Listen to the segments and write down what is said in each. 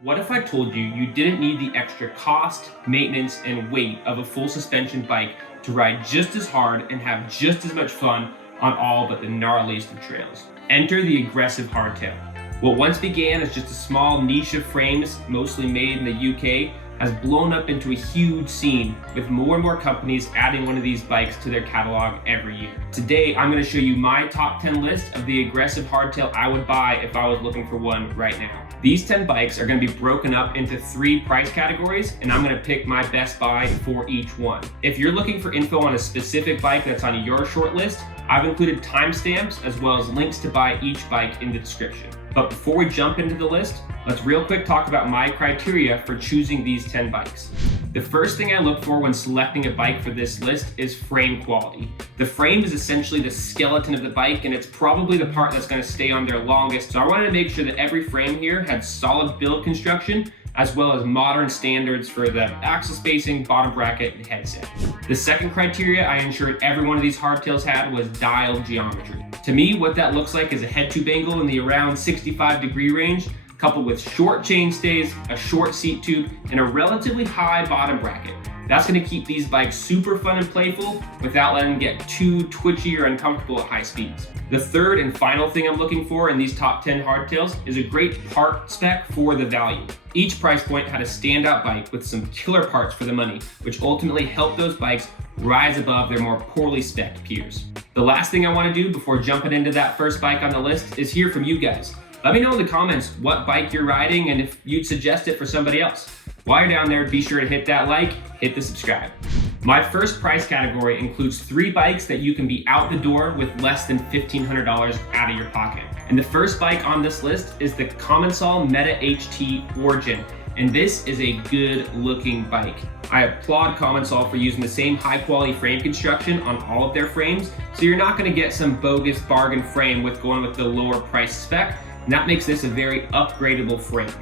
What if I told you you didn't need the extra cost, maintenance, and weight of a full suspension bike to ride just as hard and have just as much fun on all but the gnarliest of trails? Enter the aggressive hardtail. What once began as just a small niche of frames, mostly made in the UK, has blown up into a huge scene, with more and more companies adding one of these bikes to their catalog every year. Today, I'm going to show you my top 10 list of the aggressive hardtail I would buy if I was looking for one right now. These 10 bikes are going to be broken up into 3 price categories, and I'm going to pick my best buy for each one. If you're looking for info on a specific bike that's on your short list, I've included timestamps as well as links to buy each bike in the description. But before we jump into the list, let's real quick talk about my criteria for choosing these 10 bikes. The first thing I look for when selecting a bike for this list is frame quality. The frame is essentially the skeleton of the bike, and it's probably the part that's going to stay on there longest, so I wanted to make sure that every frame here had solid build construction as well as modern standards for the axle spacing, bottom bracket, and headset. The second criteria I ensured every one of these hardtails had was dialed geometry. To me, what that looks like is a head tube angle in the around 65-degree range, coupled with short chain stays, a short seat tube, and a relatively high bottom bracket. That's going to keep these bikes super fun and playful without letting them get too twitchy or uncomfortable at high speeds. The third and final thing I'm looking for in these top 10 hardtails is a great part spec for the value. Each price point had a standout bike with some killer parts for the money, which ultimately helped those bikes rise above their more poorly spec'd peers. The last thing I want to do before jumping into that first bike on the list is hear from you guys. Let me know in the comments what bike you're riding and if you'd suggest it for somebody else. While you're down there, be sure to hit that like, hit the subscribe. My first price category includes 3 bikes that you can be out the door with less than $1,500 out of your pocket. And the first bike on this list is the Commencal Meta HT Origin. And this is a good looking bike. I applaud Commencal for using the same high quality frame construction on all of their frames, so you're not gonna get some bogus bargain frame with going with the lower price spec, and that makes this a very upgradable frame.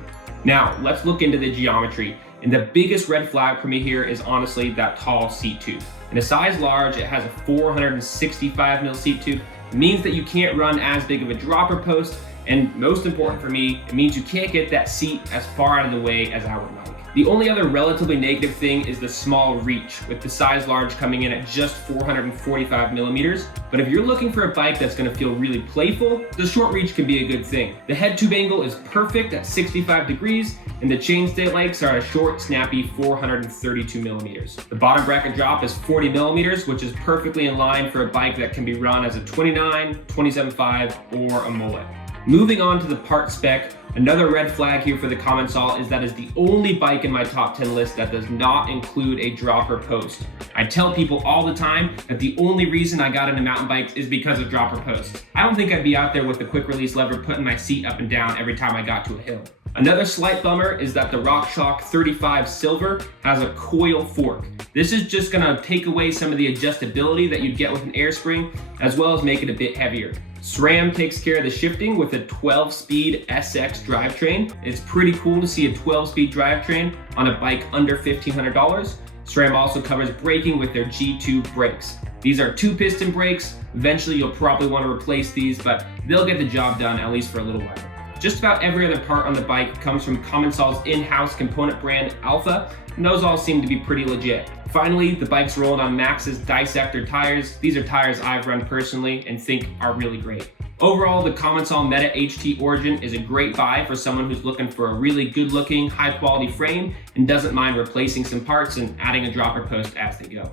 Now, let's look into the geometry. And the biggest red flag for me here is honestly that tall seat tube. In a size large, it has a 465mm seat tube. It means that you can't run as big of a dropper post, and most important for me, it means you can't get that seat as far out of the way as I would like. The only other relatively negative thing is the small reach, with the size large coming in at just 445mm. But if you're looking for a bike that's going to feel really playful, the short reach can be a good thing. The head tube angle is perfect at 65 degrees, and the chainstay lengths are a short, snappy 432mm. The bottom bracket drop is 40mm, which is perfectly in line for a bike that can be run as a 29, 27.5, or a mullet. Moving on to the part spec, another red flag here for the Commencal is that is the only bike in my top 10 list that does not include a dropper post. I tell people all the time that the only reason I got into mountain bikes is because of dropper posts. I don't think I'd be out there with the quick release lever putting my seat up and down every time I got to a hill. Another slight bummer is that the RockShox 35 Silver has a coil fork. This is just gonna take away some of the adjustability that you'd get with an air spring, as well as make it a bit heavier. SRAM takes care of the shifting with a 12-speed SX drivetrain. It's pretty cool to see a 12-speed drivetrain on a bike under $1,500. SRAM also covers braking with their G2 brakes. These are 2-piston brakes. Eventually you'll probably want to replace these, but they'll get the job done at least for a little while. Just about every other part on the bike comes from Commencal's in-house component brand Alpha, and those all seem to be pretty legit. Finally, the bike's rolling on Maxxis Dissector tires. These are tires I've run personally and think are really great. Overall, the Commencal Meta HT Origin is a great buy for someone who's looking for a really good looking, high quality frame and doesn't mind replacing some parts and adding a dropper post as they go.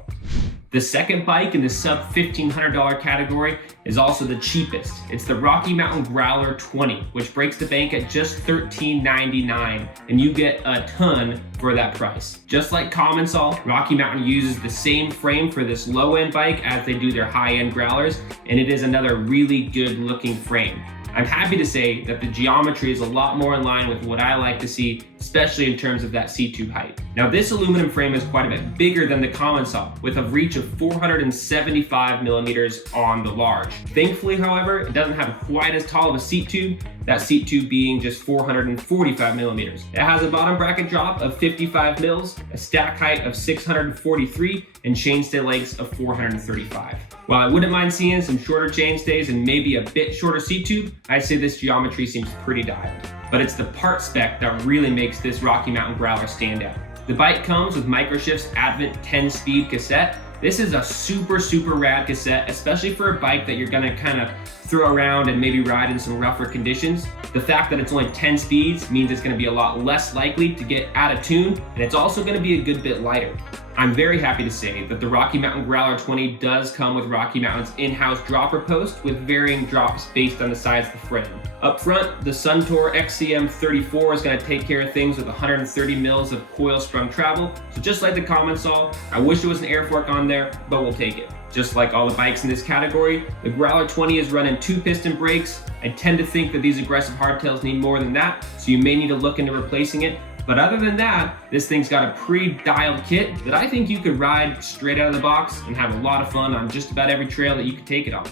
The second bike in the sub $1,500 category is also the cheapest. It's the Rocky Mountain Growler 20, which breaks the bank at just $13.99, and you get a ton for that price. Just like Commencal, Rocky Mountain uses the same frame for this low-end bike as they do their high-end Growlers, and it is another really good-looking frame. I'm happy to say that the geometry is a lot more in line with what I like to see, especially in terms of that seat tube height. Now this aluminum frame is quite a bit bigger than the Commencal, with a reach of 475mm on the large. Thankfully, however, it doesn't have quite as tall of a seat tube, that seat tube being just 445 millimeters. It has a bottom bracket drop of 55 mils, a stack height of 643, and chainstay lengths of 435. While I wouldn't mind seeing some shorter chainstays and maybe a bit shorter seat tube, I'd say this geometry seems pretty dialed. But it's the part spec that really makes this Rocky Mountain Growler stand out. The bike comes with Microshift's Advent 10-speed cassette. This is a super rad cassette, especially for a bike that you're gonna kind of throw around and maybe ride in some rougher conditions. The fact that it's only 10 speeds means it's gonna be a lot less likely to get out of tune, and it's also gonna be a good bit lighter. I'm very happy to say that the Rocky Mountain Growler 20 does come with Rocky Mountain's in-house dropper post with varying drops based on the size of the frame. Up front, the Suntour XCM 34 is going to take care of things with 130 mils of coil sprung travel. So just like the Commencal, I wish there was an air fork on there, but we'll take it. Just like all the bikes in this category, the Growler 20 is running 2-piston brakes. I tend to think that these aggressive hardtails need more than that, so you may need to look into replacing it. But other than that, this thing's got a pre-dialed kit that I think you could ride straight out of the box and have a lot of fun on just about every trail that you could take it on.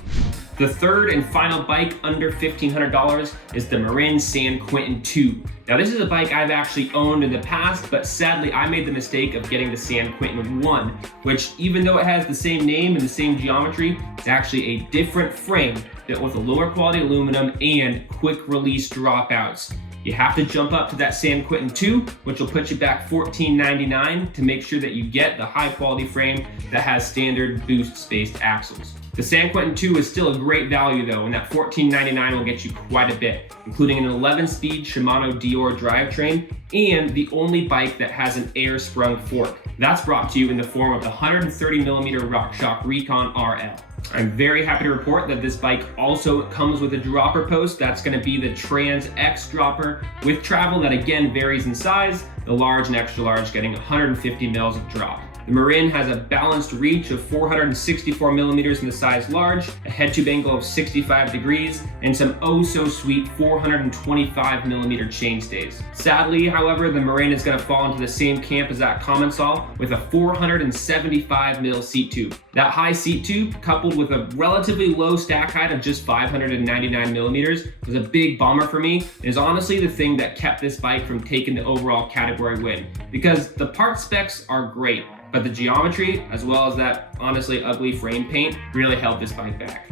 The third and final bike under $1,500 is the Marin San Quentin 2. Now this is a bike I've actually owned in the past, but sadly I made the mistake of getting the San Quentin 1, which even though it has the same name and the same geometry, it's actually a different frame built with a lower quality aluminum and quick release dropouts. You have to jump up to that San Quentin 2, which will put you back $14.99 to make sure that you get the high quality frame that has standard boost spaced axles. The San Quentin 2 is still a great value though, and that $14.99 will get you quite a bit, including an 11-speed Shimano Dior drivetrain and the only bike that has an air-sprung fork. That's brought to you in the form of the 130mm RockShox Recon RL. I'm very happy to report that this bike also comes with a dropper post. That's going to be the Trans X dropper with travel that again varies in size, the large and extra large getting 150 mils of drop. The Marin has a balanced reach of 464 millimeters in the size large, a head tube angle of 65 degrees, and some oh so sweet 425 millimeter chainstays. Sadly, however, the Marin is going to fall into the same camp as that Commencal with a 475 mil seat tube. That high seat tube, coupled with a relatively low stack height of just 599 millimeters, was a big bummer for me, and is honestly the thing that kept this bike from taking the overall category win. Because the part specs are great, but the geometry, as well as that honestly ugly frame paint, really held this bike back.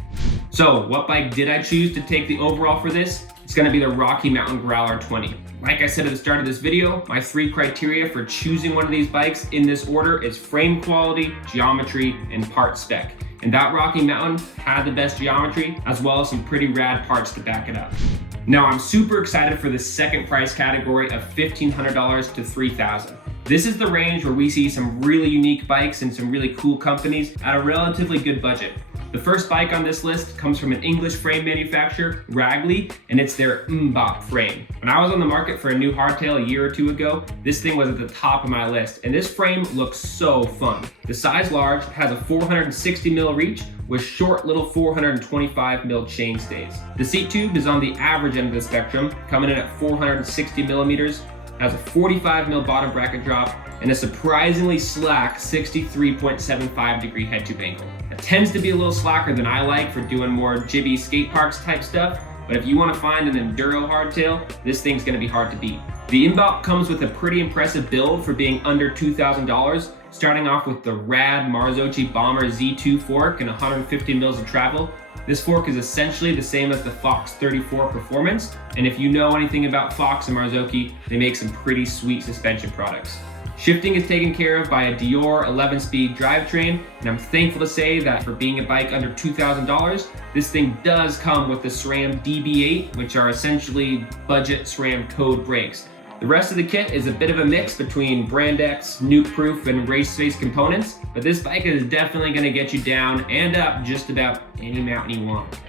So what bike did I choose to take the overall for this? It's gonna be the Rocky Mountain Growler 20. Like I said at the start of this video, my 3 criteria for choosing one of these bikes in this order is frame quality, geometry, and part spec. And that Rocky Mountain had the best geometry, as well as some pretty rad parts to back it up. Now I'm super excited for the second price category of $1,500 to $3,000. This is the range where we see some really unique bikes and some really cool companies at a relatively good budget. The first bike on this list comes from an English frame manufacturer, Ragley, and it's their Mmmbop frame. When I was on the market for a new hardtail a year or two ago, this thing was at the top of my list, and this frame looks so fun. The size large has a 460 mil reach with short little 425 mil chainstays. The seat tube is on the average end of the spectrum, coming in at 460 millimeters, has a 45 mil bottom bracket drop, and a surprisingly slack 63.75 degree head tube angle. It tends to be a little slacker than I like for doing more jibby skate parks type stuff, but if you want to find an enduro hardtail, this thing's going to be hard to beat. The Mmmbop comes with a pretty impressive build for being under $2,000, starting off with the rad Marzocchi Bomber Z2 fork and 150 mils of travel. This fork is essentially the same as the Fox 34 Performance, and if you know anything about Fox and Marzocchi, they make some pretty sweet suspension products. Shifting is taken care of by a Dior 11-speed drivetrain, and I'm thankful to say that for being a bike under $2,000, this thing does come with the SRAM DB8, which are essentially budget SRAM code brakes. The rest of the kit is a bit of a mix between Brand X, Nukeproof, and race face components, but this bike is definitely going to get you down and up just about any mountain you want.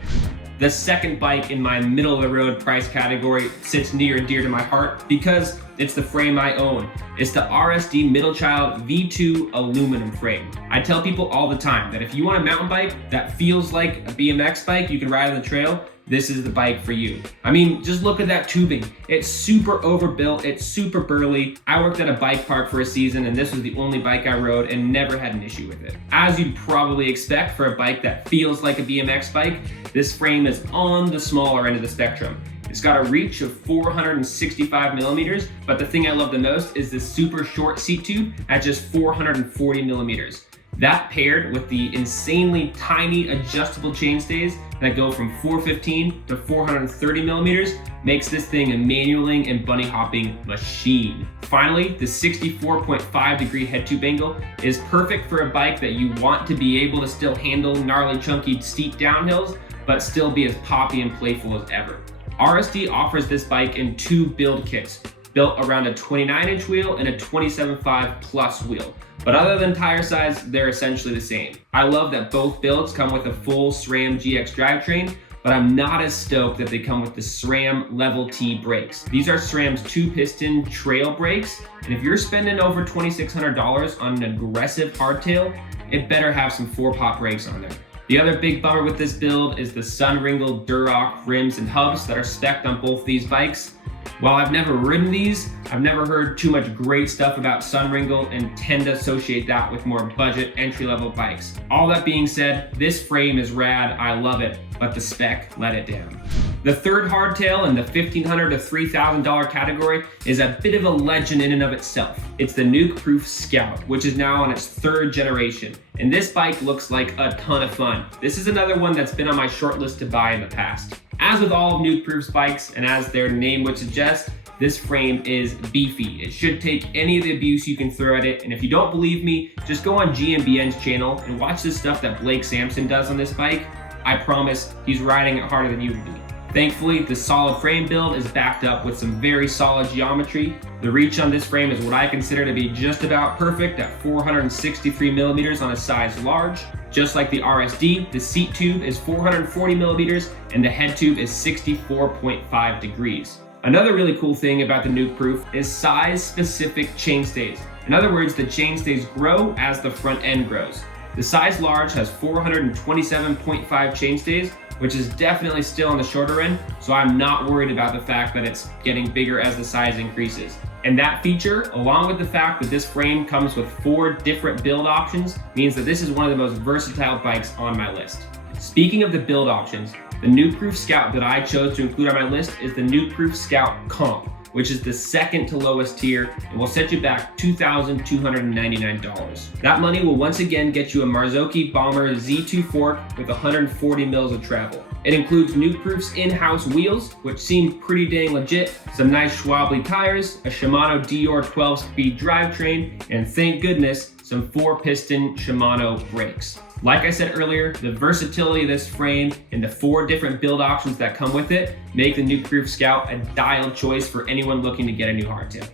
The second bike in my middle of the road price category sits near and dear to my heart because it's the frame I own. It's the RSD Middlechild V2 aluminum frame. I tell people all the time that if you want a mountain bike that feels like a BMX bike you can ride on the trail, this is the bike for you. I mean, just look at that tubing. It's super overbuilt, it's super burly. I worked at a bike park for a season and this was the only bike I rode and never had an issue with it. As you'd probably expect for a bike that feels like a BMX bike, this frame is on the smaller end of the spectrum. It's got a reach of 465 millimeters, but the thing I love the most is this super short seat tube at just 440 millimeters. That paired with the insanely tiny adjustable chainstays that go from 415 to 430 millimeters makes this thing a manualing and bunny hopping machine. Finally, the 64.5 degree head tube angle is perfect for a bike that you want to be able to still handle gnarly, chunky, steep downhills, but still be as poppy and playful as ever. RSD offers this bike in 2 build kits, built around a 29-inch wheel and a 27.5 plus wheel. But other than tire size, they're essentially the same. I love that both builds come with a full SRAM GX drivetrain, but I'm not as stoked that they come with the SRAM Level T brakes. These are SRAM's 2-piston trail brakes, and if you're spending over $2,600 on an aggressive hardtail, it better have some 4-pot brakes on there. The other big bummer with this build is the Sunringle Duroc rims and hubs that are spec'd on both these bikes. While I've never ridden these, I've never heard too much great stuff about Sunringle and tend to associate that with more budget entry-level bikes. All that being said, this frame is rad, I love it, but the spec let it down. The third hardtail in the $1,500 to $3,000 category is a bit of a legend in and of itself. It's the Nukeproof Scout, which is now on its 3rd generation. And this bike looks like a ton of fun. This is another one that's been on my short list to buy in the past. As with all of Nukeproof's bikes, and as their name would suggest, this frame is beefy. It should take any of the abuse you can throw at it, and if you don't believe me, just go on GMBN's channel and watch the stuff that Blake Sampson does on this bike. I promise he's riding it harder than you would be. Thankfully, the solid frame build is backed up with some very solid geometry. The reach on this frame is what I consider to be just about perfect at 463 millimeters on a size large. Just like the RSD, the seat tube is 440 millimeters and the head tube is 64.5 degrees. Another really cool thing about the Nukeproof is size-specific chainstays. In other words, the chainstays grow as the front end grows. The size large has 427.5 chainstays, which is definitely still on the shorter end, so I'm not worried about the fact that it's getting bigger as the size increases. And that feature, along with the fact that this frame comes with 4 different build options, means that this is one of the most versatile bikes on my list. Speaking of the build options, the Nukeproof Scout that I chose to include on my list is the Nukeproof Scout Comp, which is the second to lowest tier and will set you back $2,299. That money will once again get you a Marzocchi Bomber Z2 fork with 140 mils of travel. It includes Nukeproof's in-house wheels, which seem pretty dang legit, some nice Schwably tires, a Shimano Dior 12-speed drivetrain, and thank goodness, some 4-piston Shimano brakes. Like I said earlier, the versatility of this frame and the 4 different build options that come with it make the Nukeproof Scout a dialed choice for anyone looking to get a new hardtail.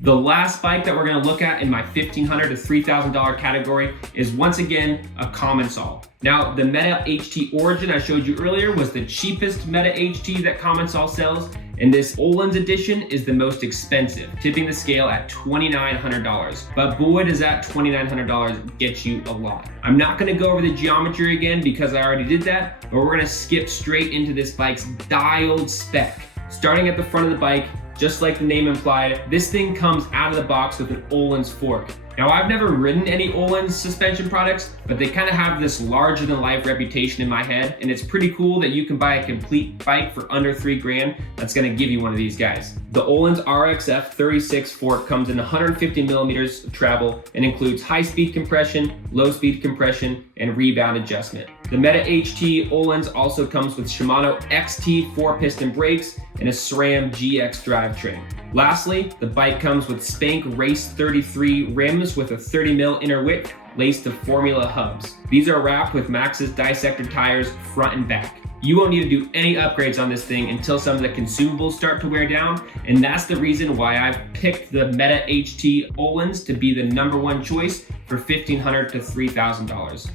The last bike that we're going to look at in my $1,500 to $3,000 category is once again a Commencal. Now, the Meta HT Origin I showed you earlier was the cheapest Meta HT that Commencal sells, and this Ohlins edition is the most expensive, tipping the scale at $2,900. But boy, does that $2,900 get you a lot. I'm not going to go over the geometry again because I already did that, but we're going to skip straight into this bike's dialed spec. Starting at the front of the bike, just like the name implied, this thing comes out of the box with an Ohlins fork. Now, I've never ridden any Ohlins suspension products, but they kind of have this larger-than-life reputation in my head, and it's pretty cool that you can buy a complete bike for under $3,000 that's going to give you one of these guys. The Ohlins RXF 36 fork comes in 150 millimeters of travel and includes high-speed compression, low-speed compression, and rebound adjustment. The Meta HT Ohlins also comes with Shimano XT 4-piston brakes and a SRAM GX drivetrain. Lastly, the bike comes with Spank Race 33 rims with a 30 mil inner width laced to Formula hubs. These are wrapped with Maxxis dissector tires front and back. You won't need to do any upgrades on this thing until some of the consumables start to wear down, and that's the reason why I've picked the Meta HT Ohlins to be the #1 choice for $1,500 to $3,000.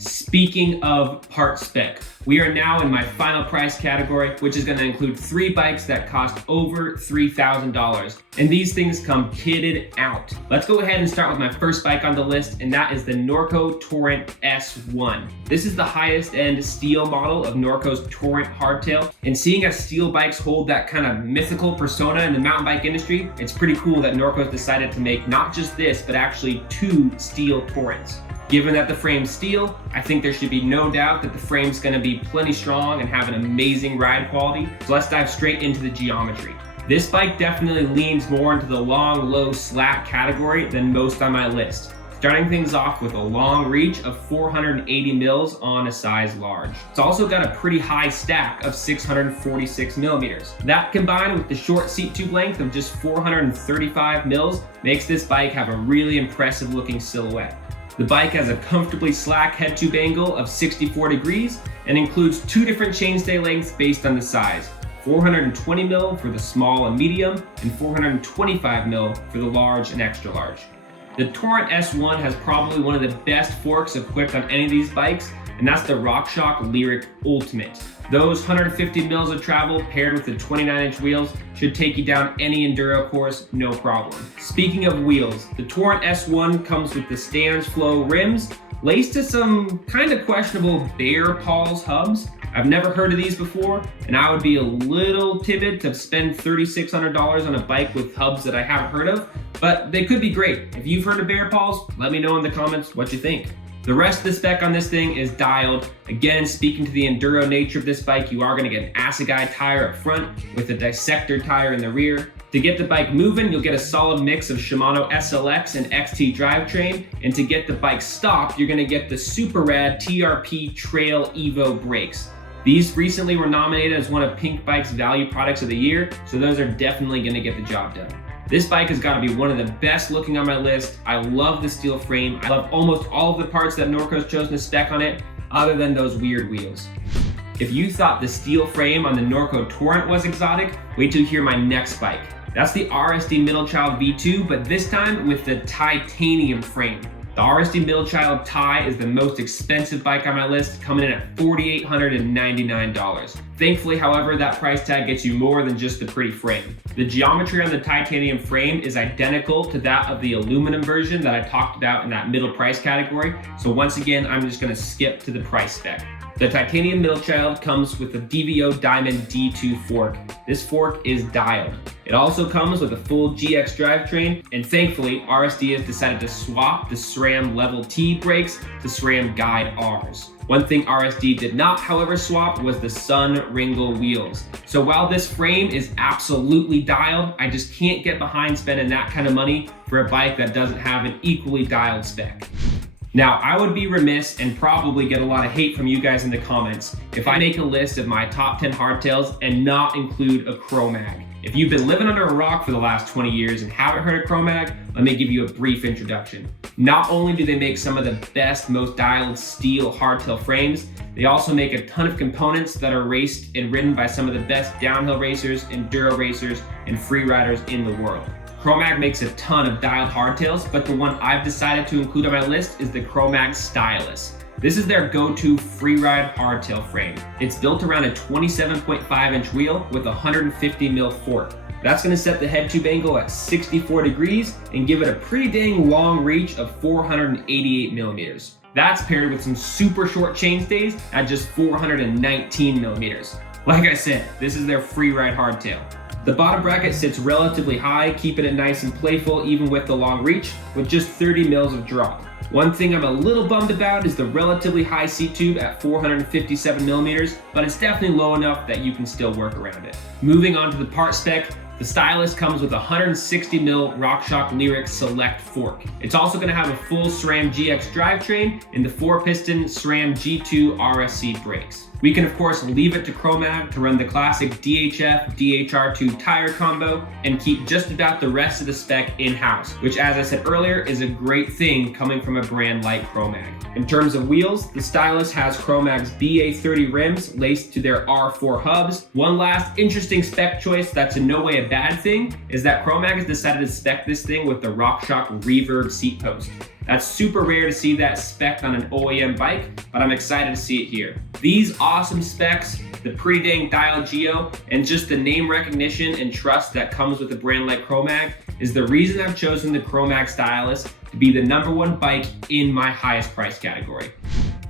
Speaking of part spec, we are now in my final price category, which is going to include 3 bikes that cost over $3,000. And these things come kitted out. Let's go ahead and start with my first bike on the list, and that is the Norco Torrent S1. This is the highest end steel model of Norco's Torrent Hardtail. And seeing as steel bikes hold that kind of mythical persona in the mountain bike industry, it's pretty cool that Norco's decided to make not just this, but actually 2 steel Torrents. Given that the frame's steel, I think there should be no doubt that the frame's gonna be plenty strong and have an amazing ride quality. So let's dive straight into the geometry. This bike definitely leans more into the long, low slack category than most on my list. Starting things off with a long reach of 480 mils on a size large. It's also got a pretty high stack of 646 millimeters. That combined with the short seat tube length of just 435 mils makes this bike have a really impressive looking silhouette. The bike has a comfortably slack head tube angle of 64 degrees and includes two different chainstay lengths based on the size. 420 mil for the small and medium, and 425 mil for the large and extra large. The Torrent S1 has probably one of the best forks equipped on any of these bikes, and that's the RockShox Lyric Ultimate. Those 150 mils of travel paired with the 29-inch wheels should take you down any enduro course, no problem. Speaking of wheels, the Torrent S1 comes with the Stans Flow rims, laced to some kind of questionable Bear Paws hubs. I've never heard of these before, and I would be a little timid to spend $3,600 on a bike with hubs that I haven't heard of, but they could be great. If you've heard of Bear Paws, let me know in the comments what you think. The rest of the spec on this thing is dialed. Again, speaking to the enduro nature of this bike, you are gonna get an Assegai tire up front with a dissector tire in the rear. To get the bike moving, you'll get a solid mix of Shimano SLX and XT drivetrain, and to get the bike stopped, you're gonna get the super rad TRP Trail Evo brakes. These recently were nominated as one of Pinkbike's Value Products of the Year, so those are definitely gonna get the job done. This bike has gotta be one of the best looking on my list. I love the steel frame. I love almost all of the parts that Norco's chosen to spec on it, other than those weird wheels. If you thought the steel frame on the Norco Torrent was exotic, wait till you hear my next bike. That's the RSD Middlechild V2, but this time with the titanium frame. The RSD Middlechild Ti is the most expensive bike on my list, coming in at $4,899. Thankfully, however, that price tag gets you more than just the pretty frame. The geometry on the titanium frame is identical to that of the aluminum version that I talked about in that middle price category. So once again, I'm just gonna skip to the price spec. The titanium Middlechild comes with a DVO Diamond D2 fork. This fork is dialed. It also comes with a full GX drivetrain, and thankfully, RSD has decided to swap the SRAM Level T brakes to SRAM Guide Rs. One thing RSD did not, however, swap was the Sun Ringle wheels. So while this frame is absolutely dialed, I just can't get behind spending that kind of money for a bike that doesn't have an equally dialed spec. Now, I would be remiss and probably get a lot of hate from you guys in the comments if I make a list of my top 10 hardtails and not include a Chromag. If you've been living under a rock for the last 20 years and haven't heard of Chromag, let me give you a brief introduction. Not only do they make some of the best, most dialed steel hardtail frames, they also make a ton of components that are raced and ridden by some of the best downhill racers, enduro racers, and free riders in the world. Chromag makes a ton of dialed hardtails, but the one I've decided to include on my list is the Chromag Stylus. This is their go-to freeride hardtail frame. It's built around a 27.5-inch wheel with a 150 mil fork. That's gonna set the head tube angle at 64 degrees and give it a pretty dang long reach of 488 millimeters. That's paired with some super short chainstays at just 419 millimeters. Like I said, this is their freeride hardtail. The bottom bracket sits relatively high, keeping it nice and playful even with the long reach, with just 30 mils of drop. One thing I'm a little bummed about is the relatively high seat tube at 457 millimeters, but it's definitely low enough that you can still work around it. Moving on to the part spec, the Stylus comes with a 160 mil RockShox Lyric Select fork. It's also going to have a full SRAM GX drivetrain and the 4-piston SRAM G2 RSC brakes. We can of course leave it to Chromag to run the classic DHF DHR2 tire combo and keep just about the rest of the spec in-house, which as I said earlier is a great thing coming from a brand like Chromag. In terms of wheels, the Stylus has Chromag's BA30 rims laced to their R4 hubs. One last interesting spec choice that's in no way a bad thing is that Chromag has decided to spec this thing with the RockShox Reverb seat post. That's super rare to see that spec'd on an OEM bike, but I'm excited to see it here. These awesome specs, the pretty dang dialed geo, and just the name recognition and trust that comes with a brand like Chromag is the reason I've chosen the Chromag Stylus to be the #1 bike in my highest price category.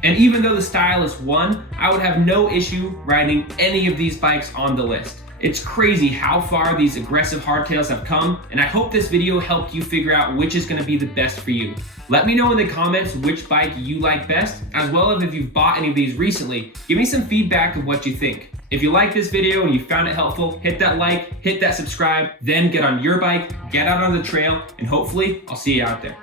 And even though the Stylus won, I would have no issue riding any of these bikes on the list. It's crazy how far these aggressive hardtails have come, and I hope this video helped you figure out which is going to be the best for you. Let me know in the comments which bike you like best, as well as if you've bought any of these recently. Give me some feedback of what you think. If you like this video and you found it helpful, hit that like, hit that subscribe, then get on your bike, get out on the trail, and hopefully I'll see you out there.